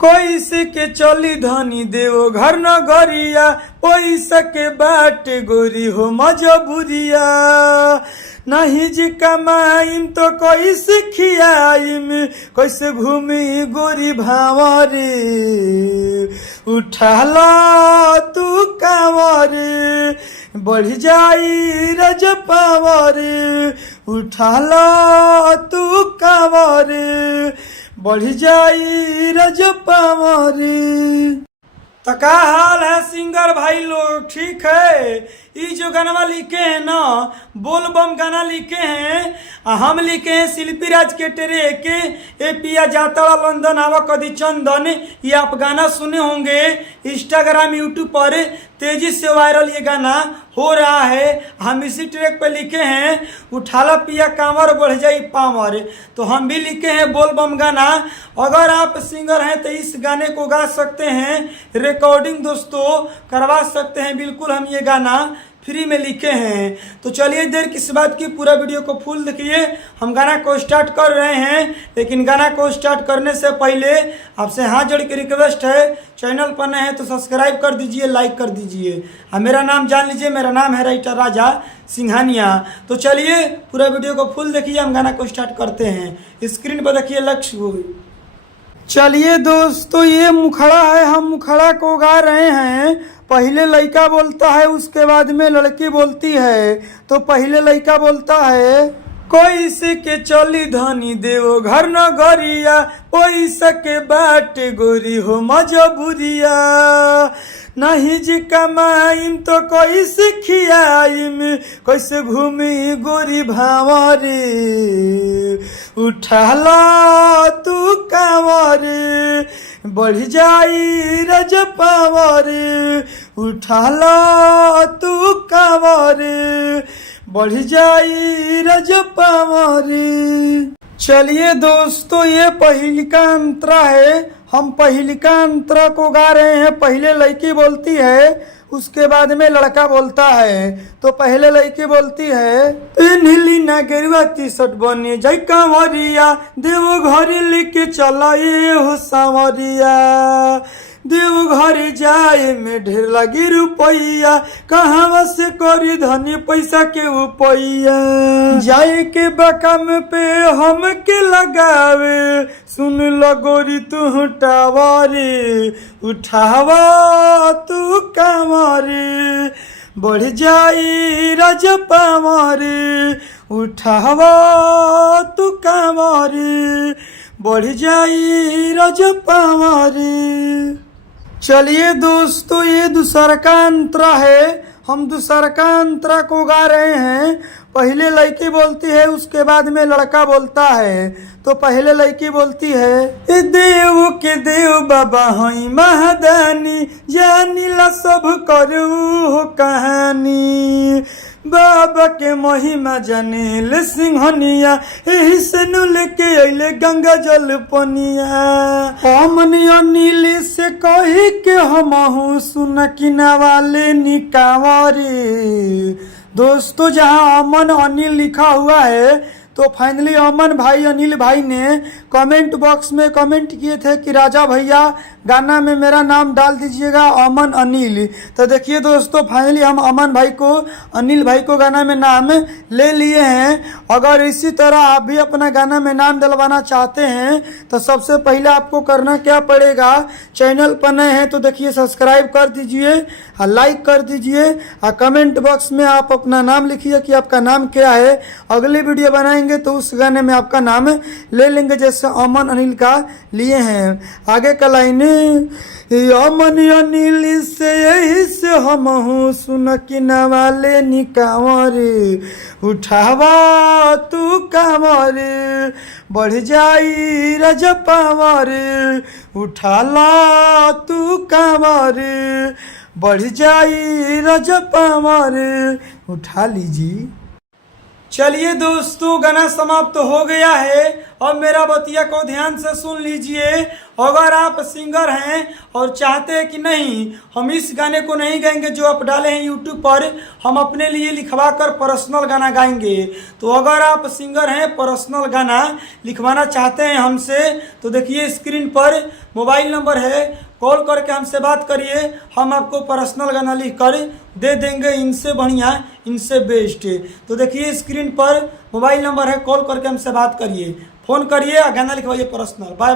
कैसे के चली धनी देवो घर न गरिया पैसा के बाट गोरी हो मजबूरिया नहीं जी कमाइम तो कैसे खियाइम कैसे घूमी गोरी भावरे उठाला तू कांवरे बढ़ जाई रज पावरे उठाला तू कांवरे बढ़ जाई रज पावरे। तो क्या हाल है सिंगर भाई लोग, ठीक है? ये जो गाना लिखे हैं ना, बोल बम गाना लिखे हैं, हम लिखे हैं शिल्पी राज के टेरे के ए पिया जाता लंदन आवा कदी चंदन। ये आप गाना सुने होंगे इंस्टाग्राम यूट्यूब पर, तेजी से वायरल ये गाना हो रहा है। हम इसी ट्रैक पे लिखे हैं उठाला पिया कांवर बढ़ जाई पावर। तो हम भी लिखे हैं बोल बम गाना। अगर आप सिंगर हैं तो इस गाने को गा सकते हैं, रिकॉर्डिंग दोस्तों करवा सकते हैं। बिल्कुल हम ये गाना फ्री में लिखे हैं। तो चलिए देर किस बात की, पूरा वीडियो को फुल देखिए। हम गाना को स्टार्ट कर रहे हैं, लेकिन गाना को स्टार्ट करने से पहले आपसे हाथ जोड़ के रिक्वेस्ट है, चैनल पर नए हैं तो सब्सक्राइब कर दीजिए, लाइक कर दीजिए। मेरा नाम जान लीजिए, मेरा नाम है राइटर राजा सिंघानिया। तो चलिए पूरा वीडियो को फुल देखिए, हम गाना को स्टार्ट करते हैं। स्क्रीन पर देखिए लक्ष्य। चलिए दोस्तों, ये मुखड़ा है, हम मुखड़ा को गा रहे हैं। पहले लड़का बोलता है, उसके बाद में लड़की बोलती है। तो पहले लड़का बोलता है कैसे के चली धनी देवो घर न गरिया पैसा के बाट गोरी हो मजबूरिया नहीं जी कमाइम तो कैसे खियाइम कैसे घूमी गोरी भावरे उठाला तू कांवरे बढ़ जाई रज पावरे उठाला तू कांवरे बढ़ जाई रज पावरे। चलिए दोस्तों, ये पहिलिका अंतरा है, हम पहिलिका अंतरा को गा रहे हैं। पहले लड़की बोलती है, उसके बाद में लड़का बोलता है। तो पहले लड़की बोलती है नीली ना गेरुआ टी शर्ट बने जाई कांवरिया देवो घर लेके चला ये हो सांवरिया देव घर जाए में ढेर लगी रुपैया कहाँ से करी धनी पैसा के उपैया जाए के बकम पे हम के लगावे सुन लगोरी तू टावरे उठावा तू कांवरे बढ़ जाई रज पावरे उठावा तू कांवरे बढ़ जाई रज पावरे। चलिए दोस्तों, ये दूसरा का अंतरा है, हम दूसरा का अंतरा को गा रहे हैं। पहले लड़की बोलती है, उसके बाद में लड़का बोलता है। तो पहले लड़की बोलती है देव के देव बाबा हई महादानी जानिला सब करू हो कहानी बाबा के महिमा जानेल सिंहनिया एही से नु लेके अइले गंगा जल पनिया हमन अनिल से कही के हमहू सुन किना वाले निकावरे। दोस्तों, जहां अमन अनिल लिखा हुआ है तो फाइनली अमन भाई अनिल भाई ने कमेंट बॉक्स में कमेंट किए थे कि राजा भैया गाना में मेरा नाम डाल दीजिएगा अमन अनिल। तो देखिए दोस्तों, फाइनली हम अमन भाई को अनिल भाई को गाना में नाम ले लिए हैं। अगर इसी तरह आप भी अपना गाना में नाम डलवाना चाहते हैं तो सबसे पहले आपको करना क्या पड़ेगा, चैनल पर नए हैं तो देखिए सब्सक्राइब कर दीजिए और लाइक कर दीजिए और कमेंट बॉक्स में आप अपना नाम लिखिए कि आपका नाम क्या है। अगली वीडियो बनाएंगे तो उस गाने में आपका नाम ले लेंगे, जैसे अमन अनिल का लिए हैं। आगे का लाइन अमन अनिल से यही से हम हूँ सुन किना वाले निकावरे उठावा तू कांवरे बढ़ जाई रज पावरे उठाला तू कांवरे बढ़ जाई रज पावरे उठा लीजिए। चलिए दोस्तों, गाना समाप्त हो गया है। अब मेरा बतिया को ध्यान से सुन लीजिए। अगर आप सिंगर हैं और चाहते हैं कि नहीं हम इस गाने को नहीं गाएंगे जो आप डाले हैं यूट्यूब पर, हम अपने लिए लिखवा कर पर्सनल गाना गाएंगे। तो अगर आप सिंगर हैं, पर्सनल गाना लिखवाना चाहते हैं हमसे, तो देखिए स्क्रीन पर मोबाइल नंबर है, कॉल करके हमसे बात करिए, हम आपको पर्सनल गाना लिख कर दे देंगे, इनसे बढ़िया, इनसे बेस्ट। तो देखिए स्क्रीन पर मोबाइल नंबर है, कॉल करके हमसे बात करिए, फ़ोन करिए, गाना लिखवाइए पर्सनल। बाय।